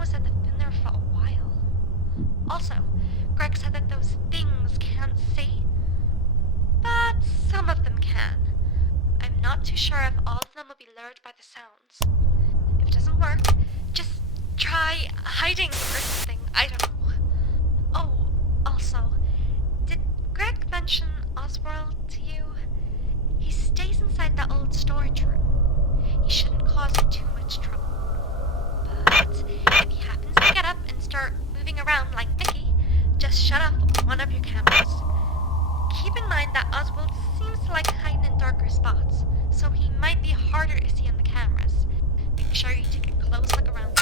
was that they've been there for a while. Also, Greg said that those things can't see, but some of them can. I'm not too sure if all of them will be lured by the sounds. If it doesn't work, just try hiding or something. I don't know. Oh, also, did Greg mention Oswald to you? He stays inside that old storage room. He shouldn't cause you too much trouble. But if he happens to get up and start moving around like Mickey, just shut off one of your cameras. Keep in mind that Oswald seems to like hiding in darker spots, so he might be harder to see on the cameras. Make sure you take a close look around.